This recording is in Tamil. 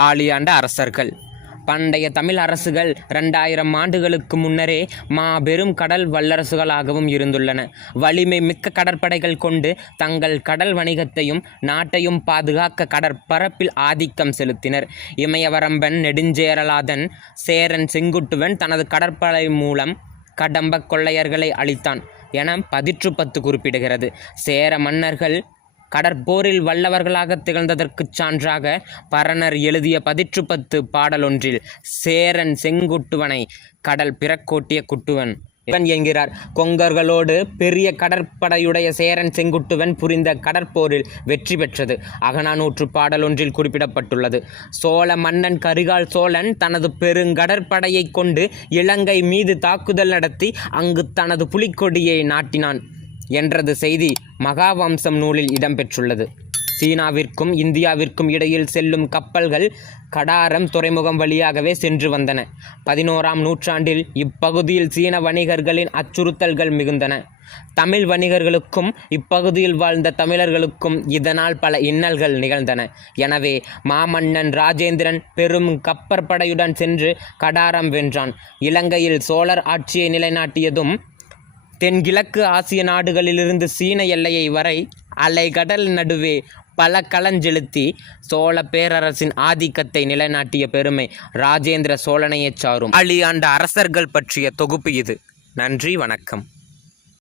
ஆளியாண்ட அரசர்கள். பண்டைய தமிழ் அரசுகள் ரெண்டாயிரம் ஆண்டுகளுக்கு முன்னரே மாபெரும் கடல் வல்லரசுகளாகவும் இருந்துள்ளன. வலிமை மிக்க கடற்படைகள் கொண்டு தங்கள் கடல் வணிகத்தையும் நாட்டையும் பாதுகாக்க கடற்பரப்பில் ஆதிக்கம் செலுத்தினர். இமயவரம்பன் நெடுஞ்சேரலாதன் சேரன் செங்குட்டுவன் தனது கடற்படை மூலம் கடம்ப கொள்ளையர்களை அழித்தான் என பதிற்று பத்து குறிப்பிடுகிறது. சேர மன்னர்கள் கடற்போரில் வல்லவர்களாக திகழ்ந்ததற்குச் சான்றாக பரணர் எழுதிய பதிற்றுப்பத்து பாடலொன்றில் சேரன் செங்குட்டுவனை கடல் பிறக்கோட்டிய குட்டுவன். இவன் என்கிறார் கொங்கர்களோடு பெரிய கடற்படையுடைய சேரன் செங்குட்டுவன் புரிந்த கடற்போரில் வெற்றி பெற்றது. அகனானூற்று பாடலொன்றில் குறிப்பிடப்பட்டுள்ளது. சோழ மன்னன் கரிகால் சோழன் தனது பெருங்கடற்படையைக் கொண்டு இலங்கை மீது தாக்குதல் நடத்தி அங்கு தனது புலிக்கொடியை நாட்டினான். என்றது செய்தி மகாவம்சம் நூலில் இடம்பெற்றுள்ளது. சீனாவிற்கும் இந்தியாவிற்கும் இடையில் செல்லும் கப்பல்கள் கடாரம் துறைமுகம் வழியாகவே சென்று வந்தன. பதினோராம் நூற்றாண்டில் இப்பகுதியில் சீன வணிகர்களின் அச்சுறுத்தல்கள் மிகுந்தன. தமிழ் வணிகர்களுக்கும் இப்பகுதியில் வாழ்ந்த தமிழர்களுக்கும் இதனால் பல இன்னல்கள் நிகழ்ந்தன. எனவே மாமன்னன் ராஜேந்திரன் பெரும் கப்பற்படையுடன் சென்று கடாரம் வென்றான். இலங்கையில் சோழர் ஆட்சியை நிலைநாட்டியதும் தென்கிழக்கு ஆசிய நாடுகளிலிருந்து சீன எல்லையை வரை அலைகடல் நடுவே பல களஞ்செலுத்தி சோழ பேரரசின் ஆதிக்கத்தை நிலைநாட்டிய பெருமை ராஜேந்திர சோழனையைச் சாரும். அழியாண்ட அரசர்கள் பற்றிய தொகுப்பு இது. நன்றி வணக்கம்.